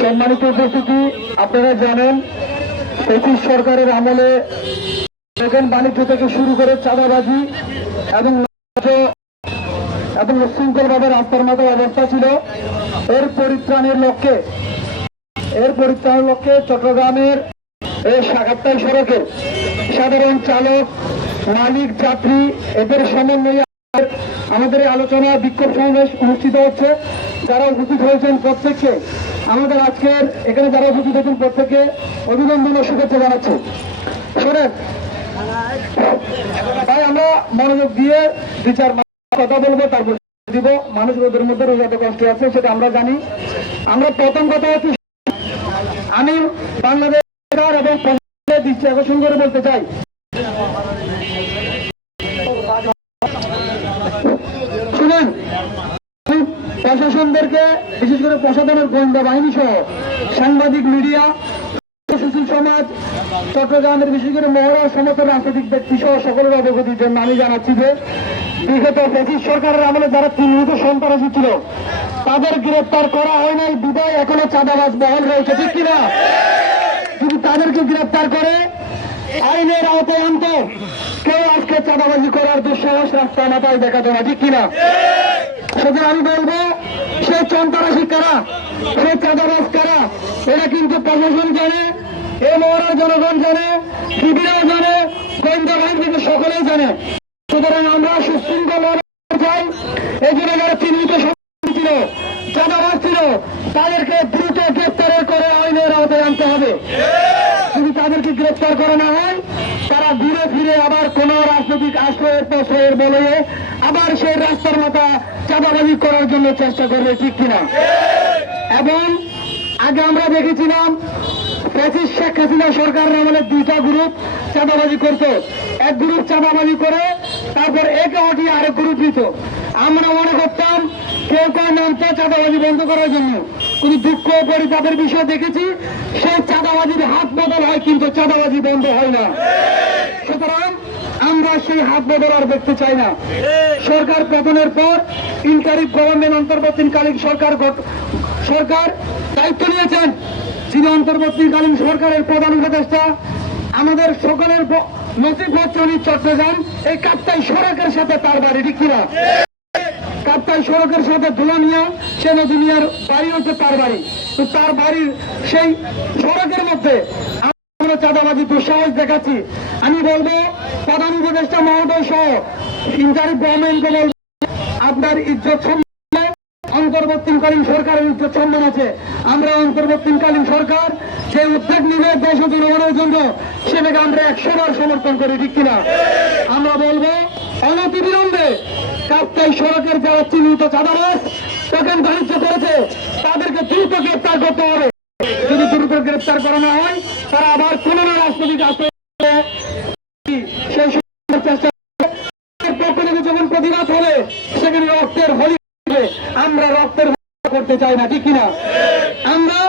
সম্মানিত উপস্থিতি, আপনারা জানেন, ব্রিটিশ সরকারের আমলে দোকান বাণিজ্য থেকে শুরু করে চাঁদাবাজি এবং এবং উশৃঙ্খলভাবে রাস্তার মতো অবস্থা ছিল। এর পরিত্রাণের লক্ষ্যে, এর পরিত্রাণের লক্ষ্যে চট্টগ্রামের এই সাগাত্তাই সড়কে সাধারণ চালক, মালিক, যাত্রী, এদের সমন্বয়ে আমাদের এই আলোচনা, বিক্ষোভ সমাবেশ অনুষ্ঠিত হচ্ছে। যারা উপস্থিত হয়েছেন প্রত্যেককে, আমাদের আজকের এখানে যারা উপস্থিত হয়েছেন প্রত্যেককে অভিনন্দন ও শুভেচ্ছা জানাচ্ছি। শোনেন তাই আমরা মনোযোগ দিয়ে বিচার কথা বলব, তারপর দিব। মানুষ ওদের মধ্যে রোজাতে কষ্ট আছে, সেটা আমরা জানি। আমরা প্রথম কথা হচ্ছে, আমি বাংলাদেশ এবং দৃষ্টি আকর্ষণ করে বলতে চাই শুনেন আমি প্রশাসনদেরকে, বিশেষ করে প্রশাসনের গোয়েন্দা বাহিনী সহ সাংবাদিক, মিডিয়া সুশীল সমাজ, চট্টগ্রামের বিশেষ করে মহড়া সমস্ত রাজনৈতিক ব্যক্তি সহ সকলের অবগতির জন্য আমি জানাচ্ছি যে, বিগত ব্রিটিশ সরকারের আমলে যারা চিহ্নিত সন্ত্রাসী ছিল তাদের গ্রেপ্তার করা হয় নাই, বিদায় এখনও চাঁদাবাজ বহাল রয়েছে, ঠিক কিনা? যদি তাদেরকে গ্রেপ্তার করে, আইনের আওতায় আনত, কেউ আজকে চাঁদাবাজি করার দুঃসাহস রাস্তা মাথায় দেখাতো না ঠিক কিনা? সেদিন আমি বলব সে চন্তারাশি কারা? সে চাঁদাবাজ কারা? এটা কিন্তু প্রশাসন জানে এ মহড়ার জনগণ জানে বিবিরাও জানে, গোয়েন্দা বাহিনী কিন্তু সকলেই জানে। সুতরাং আমরা সুশৃঙ্খল চাই, এই জন্য যারা চিহ্নিত ছিল, চাঁদাবাজ ছিল, তাদেরকে দ্রুত গ্রেপ্তারের করে আইনের আওতায় আনতে হবে। যদি তাদেরকে গ্রেপ্তার করা না হয়, তারা ঘুরে ফিরে আবার কোন রাজনৈতিক আশ্রয়ের প্রশ্রয়ের বলে আবার সেই রাস্তার মাথা চাঁদাবাজি করার জন্য চেষ্টা করবে, ঠিক কিনা? এবং আগে আমরা দেখেছিলাম পঁচিশ শেখ হাসিনা সরকারের আমলে দুইটা গ্রুপ চাঁদাবাজি করতো। এক গ্রুপ চাঁদাবাজি করে, তারপর একে হটিয়ে আরেক গ্রুপ নিত আমরা মনে করতাম কেউ কেউ নামতো চাঁদাবাজি বন্ধ করার জন্য। কিন্তু দুঃখ পরিতাপের বিষয় দেখেছি, সেই চাঁদাবাজির হাত বদল হয় কিন্তু চাঁদাবাজি বন্ধ হয় না। সুতরাং আমরা সেই হাত বদল আর দেখতে চাই না। সরকার পতনের পর ইন্টারিভ গভর্নমেন্ট অন্তর্বর্তীকালীন সরকার সরকার দায়িত্ব নিয়েছেন। যিনি অন্তর্বর্তীকালীন সরকারের প্রধান উপদেষ্টা, আমাদের সকলের ব- নসিব হচ্ছে উনি চট্টগ্রাম। এই কাপ্তাই সড়কের সাথে তার বাড়ি, ঠিক কিনা? কাপ্তাই সড়কের সাথে ধুলানিয়া সে নদীনিয়ার বাড়ি হচ্ছে তার বাড়ি। তো তার বাড়ির সেই সড়কের মধ্যে আমরা চাঁদাবাজি, দুঃসাহস দেখাচ্ছি। আমি বলব, প্রধান উপদেষ্টা মহোদয় সহ ইন্টারি গভর্নমেন্টকে বলব, আপনার ইজ্জত অন্তর্বর্তীকালীন সরকারের ইজ্জত সম্মান আছে। আমরা অন্তর্বর্তীকালীন সরকার, যে উদ্যোগ নিবে দেশ জনগণের জন্য, সেটাকে আমরা একশো বার সমর্থন করি, ঠিক কিনা? আমরা বলব, অনতি বিলম্বে কাপ্তাই সড়কের যারা চিহ্নিত চাঁদাবাস দোকান বাণিজ্য করেছে, তাদেরকে দ্রুত গ্রেপ্তার করতে হবে। যদি দ্রুত গ্রেপ্তার করা না হয়, তারা আবার কোন রাজনৈতিক আশ্রয় সেই সময় চেষ্টা এর পক্ষ থেকে যখন প্রতিবাদ হবে সেখানে রক্তের হোলি। আমরা রক্তের করতে চাই না, ঠিক কিনা? আমরা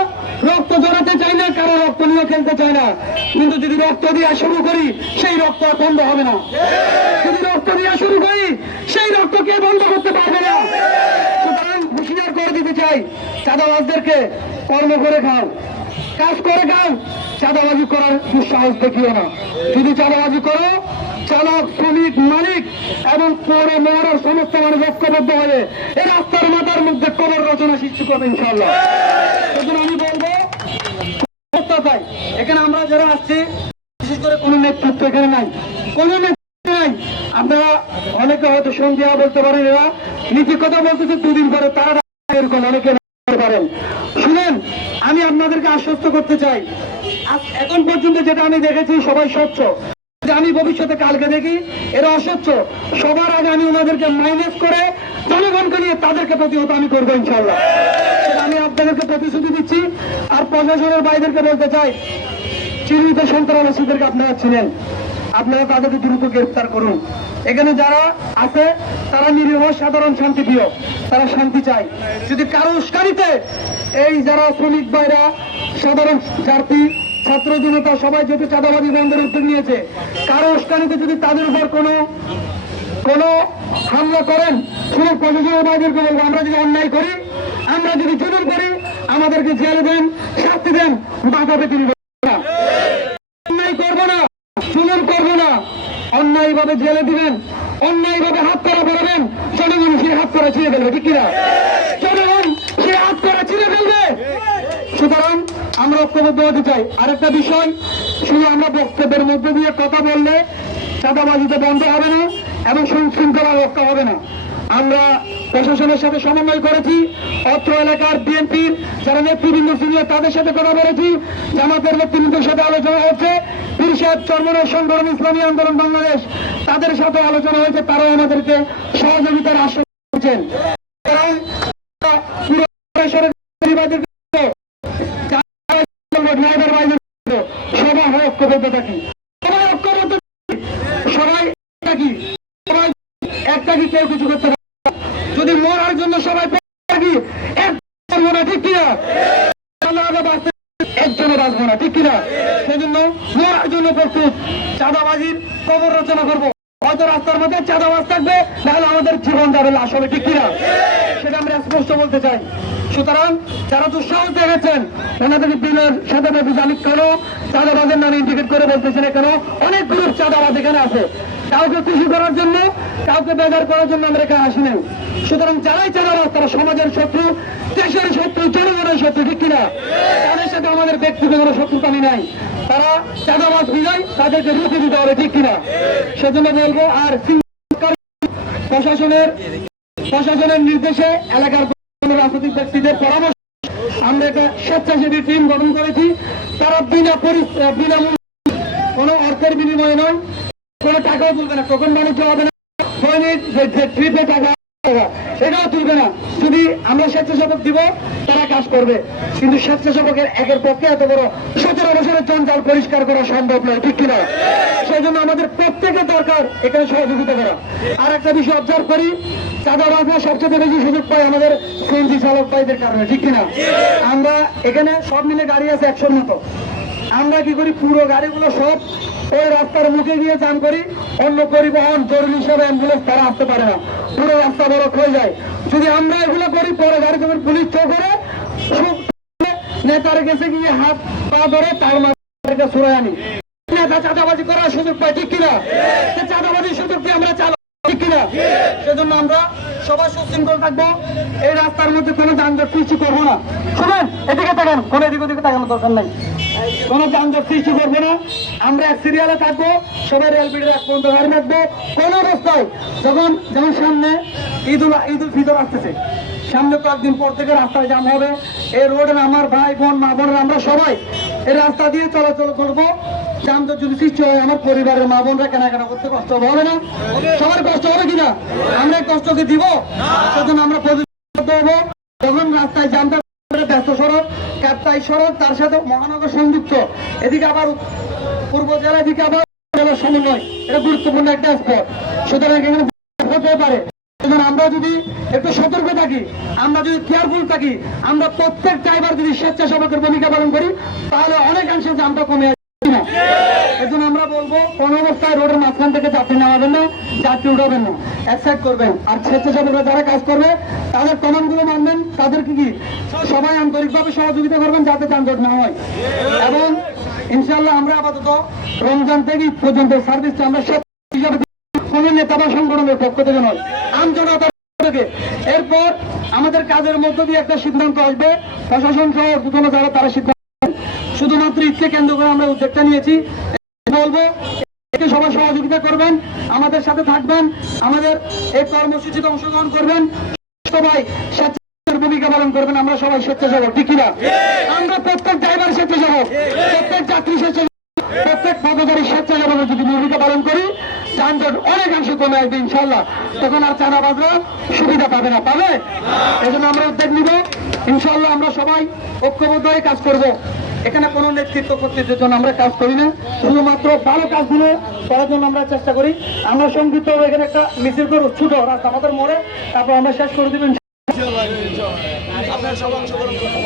রক্ত জড়াতে চাই না, কারও রক্ত নিয়ে খেলতে চাই না। কিন্তু যদি রক্ত দিয়ে শুরু করি, সেই রক্ত বন্ধ হবে না। যদি রক্ত দিয়ে শুরু করি, সেই রক্ত কে বন্ধ করতে পারবে না? সুতরাং হুঁশিয়ার করে দিতে চাই, চাঁদাবাজদেরকে কর্ম করে খাও। কাজ করে খাও, চাঁদাবাজি করার দুঃসাহস দেখিও না। যদি চাঁদাবাজি করো চালক, শ্রমিক, মালিক এবং পৌর মেয়রের সমস্ত মানুষ ঐক্যবদ্ধ হয়ে এই রাস্তার মাথার মধ্যে কবর রচনা সৃষ্টি করবে ইনশাল্লাহ আমি বলব এখানে আমরা যারা আসছি, বিশেষ করে কোনো নেতৃত্ব এখানে নাই। কোনো নেতৃত্ব নাই। আপনারা অনেকে হয়তো সন্ধ্যা বলতে পারেন এরা। নীতি কথা বলতেছে, দুদিন পরে তারা এরকম অনেকে পারেন শুনেন, আমি আপনাদেরকে আশ্বস্ত করতে চাই। এখন পর্যন্ত যেটা আমি দেখেছি, সবাই স্বচ্ছ। যে আমি ভবিষ্যতে কালকে দেখি, এরা অস্বচ্ছ সবার আগে আমি ওনাদেরকে মাইনাস করে জনগণকে নিয়ে তাদেরকে প্রতিহত আমি করব ইনশাল্লাহ আমি আপনাদেরকে প্রতিশ্রুতি দিচ্ছি। আর প্রশাসনের বাইদেরকে বলতে চাই, চিহ্নিত সন্ত্রাসীদেরকে আপনারা ছিলেন আপনারা তাদেরকে দ্রুত গ্রেফতার করুন। এখানে যারা আছে, তারা নিরীহ, সাধারণ শান্তি শান্তিপ্রিয়। তারা শান্তি চায়। যদি কারও উস্কানিতে এই যারা শ্রমিক ভাইরা, সাধারণ জাতি ছাত্র জনতা সবাই যেহেতু চাঁদাবাদী বন্ধের উদ্যোগ নিয়েছে, কারও উস্কানিতে যদি তাদের উপর কোনো, কোন হামলা করেন শুধু প্রশাসনের বাইরেকে বলব, আমরা যদি অন্যায় করি, আমরা যদি জুলুম করি, আমাদেরকে জেলে দেন, শাস্তি দেন বাধা পেতে দিব না। অন্যায় করব না, জুলুম করব না অন্যায় ভাবে জেলে দিবেন অন্যায় ভাবে হাত করা পড়াবেন জনগণ সে হাত করা ছিঁড়ে ফেলবে, ঠিক কিনা ঐক্যবদ্ধ হতে চাই। আরেকটা বিষয়, শুধু আমরা বক্তব্যের মধ্যে দিয়ে কথা বললে চাঁদাবাজিতে বন্ধ হবে না এবং শৃঙ্খলা রক্ষা হবে না। আমরা প্রশাসনের সাথে সমন্বয় করেছি, অত্র এলাকার বিএনপির যারা নেতৃবৃন্দ সিনিয়র তাদের সাথে কথা বলেছি, জামাতের নেতৃবৃন্দের সাথে আলোচনা হচ্ছে পরিষদ চর্মনের সংগঠন ইসলামী আন্দোলন বাংলাদেশ, তাদের সাথে আলোচনা হয়েছে, তারাও আমাদেরকে সহযোগিতার আশ্বাস দিয়েছেন সুতরাং, পুরো পরিসরের পরিবারদের ড্রাইভার ভাইদের সবাই ঐক্যবদ্ধ থাকি। সবাই ঐক্যবদ্ধ। সবাই থাকি। সবাই এক থাকি, কেউ কিছু করতে পারে যদি মরার জন্য সবাই থাকি ঠিক কিনা? চাঁদাবাজির কবর রচনা করব। হয়তো রাস্তার মধ্যে চাঁদাবাজ থাকবে আমাদের জীবন যাবে আসলে ঠিক কিনা? সেটা আমরা স্পষ্ট বলতে চাই। সুতরাং যারা দুঃসাহস দেখাচ্ছেন ওনাদের বিলের সাথে জানি কেন? চাঁদাবাজের নামে ইন্ডিকেট করে বলতেছেন কেন? অনেক গ্রুপ চাঁদাবাজ এখানে আছে। কাউকে খুশি করার জন্য, কাউকে বেজার করার জন্য আমরা এখানে আসি নাই সুতরাং যারাই চাঁদাবাজ, তারা সমাজের শত্রু, দেশের শত্রু, জনগণের শত্রু, ঠিক কিনা? তাদের সাথে আমাদের ব্যক্তিগত কোনো শত্রুতামি নাই। তারা চাঁদাবাজ বিজয়, তাদেরকে রুখে দিতে হবে, ঠিক কিনা? সেজন্য বলব, আর প্রশাসনের প্রশাসনের নির্দেশে এলাকার রাজনৈতিক ব্যক্তিদের পরামর্শ আমরা একটা স্বেচ্ছাসেবী টিম গঠন করেছি। তারা বিনা বিনামূল্যে কোনো অর্থের বিনিময়ে নয়। কোনো টাকাও তুলবে না। টোকন বাণিজ্য হবে না দৈনিক ট্রিপে টাকা এটাও তুলবে না। যদি আমরা স্বেচ্ছাসেবক দিব, তারা কাজ করবে। কিন্তু স্বেচ্ছাসেবকের একের পক্ষে এত বড় সতেরো বছরের জঞ্জাল পরিষ্কার করা সম্ভব নয়, ঠিক কিনা? সেই জন্য আমাদের প্রত্যেকের দরকার এখানে সহযোগিতা করা। আর একটা বিষয় অবজার্ভ করি সবচেয়ে বেশি সুযোগ আমাদের সিএনজি চালক কারণে, ঠিক কিনা? আমরা এখানে সব মিলে গাড়ি আছে একশোর মতো। আমরা কি করি, পুরো গাড়িগুলো সব ওই রাস্তার মুখে গিয়ে চান করি, অন্য পরিবহন জরুরি হিসাবে অ্যাম্বুলেন্স তারা আসতে পারে না। পুরো রাস্তা যায়। যদি আমরা এগুলো করি, পরে গাড়ি যখন পুলিশ চো করে নেতার কাছে গিয়ে হাত পা ধরে তার মাথাকে সরে আনি। নেতা চাঁদাবাজি করার সুযোগ পাই ঠিক কিনা? চাঁদাবাজির সুযোগ দিয়ে আমরা চালা ঠিক কিনা? সেজন্য আমরা সবাই সুশৃঙ্খল থাকব। এই রাস্তার মধ্যে কোনো যানজট সৃষ্টি করব না। শুনেন, এদিকে তাকান। কোনো এদিক ওদিকে তাকানোর দরকার নাই। কোনো যানজট সৃষ্টি করব না। আমরা এক সিরিয়ালে থাকব, সবাই রেল বিডের এক পর্যন্ত গাড়ি রাখব। কোন অবস্থায় যখন যেমন সামনে ঈদ উল ঈদ উল ফিতর আসতেছে, সামনে কয়েকদিন পর থেকে রাস্তায় জাম হবে। এই রোডে আমার ভাই বোন, মা বোনেরা, আমরা সবাই এই রাস্তা দিয়ে চলাচল করব। যানজট যদি সৃষ্টি হয়, আমার পরিবারের মা বোনরা কেনাকাটা করতে কষ্ট হবে না। সবার কষ্ট হবে কিনা? আমরা কষ্টকে দিব? সেজন্য আমরা যখন রাস্তায় জামটা ব্যস্ত সড়ক, কাপ্তাই সড়ক, তার সাথে মহানগর সংযুক্ত। এদিকে আবার পূর্ব জেলা, এদিকে আবার জেলার সমন্বয়। এটা গুরুত্বপূর্ণ একটা স্পট সুতরাং এখানে পারে। আমরা যদি একটু সতর্ক থাকি, আমরা যদি কেয়ারফুল থাকি, আমরা প্রত্যেক ড্রাইভার যদি স্বেচ্ছাসেবকের ভূমিকা পালন করি, তাহলে অনেকাংশে জামটা কমে আমরা বলব, কোন অবস্থায় রোডের মাঝখান থেকে যাত্রী নামাবেন না, যাত্রী উঠাবেন না। অ্যাকসেপ্ট করবেন। আর স্বেচ্ছাসেবকরা যারা কাজ করবে, তাদের কমান্ডগুলো মানবেন, তাদেরকে কি সবাই আন্তরিকভাবে সহযোগিতা করবেন যাতে যানজট না হয়। এবং ইনশাল্লাহ আমরা আপাতত রমজান থেকে পর্যন্ত সার্ভিসটা আমরা স্বেচ্ছা হিসাবে কোন নেতা বা সংগঠনের পক্ষ থেকে নয় আমজনতার থেকে। এরপর আমাদের কাজের মধ্য দিয়ে একটা সিদ্ধান্ত আসবে। প্রশাসন সহ ঊর্ধ্বতন যারা তারা সিদ্ধান্ত শুধুমাত্র ঈদকে কেন্দ্র করে আমরা উদ্যোগটা নিয়েছি। বলব, এতে সবাই সহযোগিতা করবেন, আমাদের সাথে থাকবেন, আমাদের এই কর্মসূচিতে অংশগ্রহণ করবেন, সবাই ভূমিকা পালন করবেন, আমরা সবাই স্বেচ্ছাসেবক, ঠিক কিনা আমরা প্রত্যেক ড্রাইভার স্বেচ্ছাসেবক, প্রত্যেক যাত্রী স্বেচ্ছাসেবক, প্রত্যেক পদচারী স্বেচ্ছাসেবকের যদি ভূমিকা পালন করি, যানজট অনেকাংশে কমে আসবে ইনশাল্লাহ তখন আর চাঁদাবাজরা সুবিধা পাবে না, পাবে? এই জন্য আমরা উদ্যোগ নিব ইনশাল্লাহ আমরা সবাই ঐক্যবদ্ধ হয়ে কাজ করব। এখানে কোনো নেতৃত্ব কর্তৃত্বের জন্য আমরা কাজ করি না। শুধুমাত্র ভালো কাজগুলো করার জন্য আমরা চেষ্টা করি। আমরা সংযুক্ত এখানে একটা মিছিল করে ছোট রাস্তা, আমাদের মোড়ে। তারপর আমরা শেষ করে দিবেন আপনার সব অংশগ্রহণ।